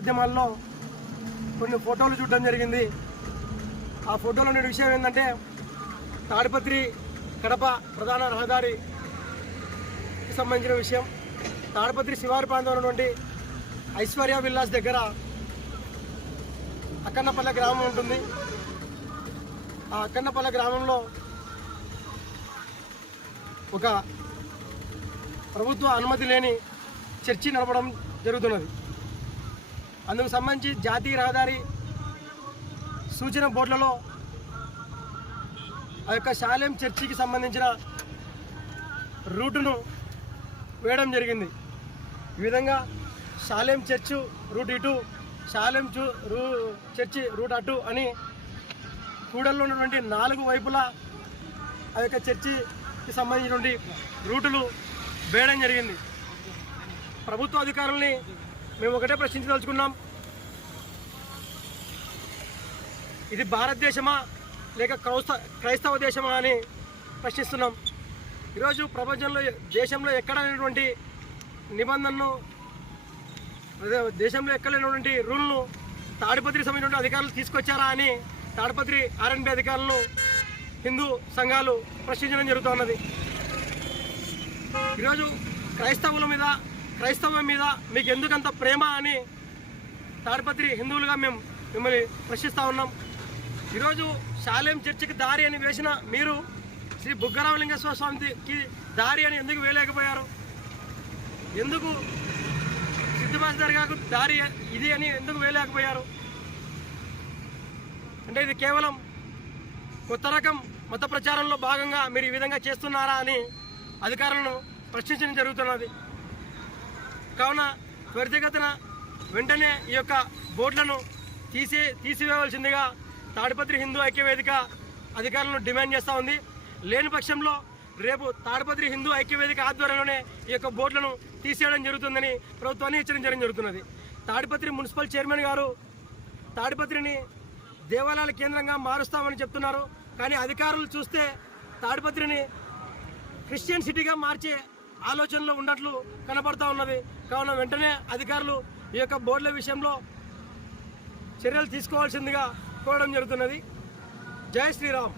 మాధ్యమాల్లో కొన్ని ఫోటోలు చూడడం జరిగింది. ఆ ఫోటోలో ఉన్న విషయం ఏంటంటే తాడిపత్రి కడప ప్రధాన రహదారికి సంబంధించిన విషయం. తాడిపత్రి శివారు ప్రాంతంలో ఉన్నటువంటి ఐశ్వర్య విల్లాస్ దగ్గర అక్కన్నపల్లె గ్రామం ఉంటుంది. ఆ అక్కన్నపల్లె గ్రామంలో ఒక ప్రభుత్వ అనుమతి లేని చర్చి నడపడం జరుగుతున్నది. అందుకు సంబంధించి జాతీయ రహదారి సూచన బోర్డులలో ఆ యొక్క శాలేం చర్చికి సంబంధించిన రూటును వేయడం జరిగింది. ఈ విధంగా శాలేం చర్చ్ రూట్ ఇటు, శాలేం చర్చి రూట్ అటు అని కూడల్లో ఉన్నటువంటి 4 వైపులా ఆ యొక్క చర్చికి సంబంధించినటువంటి రూటులు వేయడం జరిగింది. ప్రభుత్వ అధికారుల్ని మేము ఒకటే ప్రశ్నించదలుచుకున్నాం. ఇది భారతదేశమా లేక క్రైస్తవ దేశమా అని ప్రశ్నిస్తున్నాం. ఈరోజు ప్రపంచంలో దేశంలో ఎక్కడ లేనటువంటి నిబంధనను, దేశంలో ఎక్కడ లేనటువంటి రూల్ను తాడిపత్రికి సంబంధించిన అధికారులు తీసుకొచ్చారా అని తాడిపత్రి ఆర్ఎన్బి అధికారులను హిందూ సంఘాలు ప్రశ్నించడం జరుగుతున్నది. ఈరోజు క్రైస్తవం మీద మీకు ఎందుకంత ప్రేమ అని తాడిపత్రి హిందువులుగా మేము మిమ్మల్ని ప్రశ్నిస్తూ ఉన్నాం. ఈరోజు శాలేం చర్చికి దారి అని వేసిన మీరు శ్రీ బుగ్గరామలింగేశ్వర స్వామికి దారి అని ఎందుకు వేయలేకపోయారు? ఎందుకు సిద్ధిబాస్ దర్గాకు దారి ఇది అని ఎందుకు వేయలేకపోయారు? అంటే ఇది కేవలం కొత్త రకం మత ప్రచారంలో భాగంగా మీరు ఈ విధంగా చేస్తున్నారా అని అధికారులను ప్రశ్నించడం జరుగుతున్నది. కావున త్వరితగతిన వెంటనే ఈ యొక్క బోర్డులను తీసివేయవలసిందిగా తాడిపత్రి హిందూ ఐక్యవేదిక అధికారులను డిమాండ్ చేస్తూ ఉంది. లేని పక్షంలో రేపు తాడిపత్రి హిందూ ఐక్యవేదిక ఆధ్వర్యంలోనే ఈ యొక్క బోర్డులను తీసేయడం జరుగుతుందని ప్రభుత్వాన్ని హెచ్చరించడం జరుగుతున్నది. తాడిపత్రి మున్సిపల్ చైర్మన్ గారు తాడిపత్రిని దేవాలయాల కేంద్రంగా మారుస్తామని చెప్తున్నారు. కానీ అధికారులు చూస్తే తాడిపత్రిని క్రిస్టియన్ సిటీగా మార్చే ఆలోచనలో ఉన్నట్లు కనబడతా ఉన్నది. కావున వెంటనే అధికారులు ఈ యొక్క బోర్డుల విషయంలో చర్యలు తీసుకోవాల్సిందిగా కోరడం జరుగుతున్నది. జై శ్రీరామ్.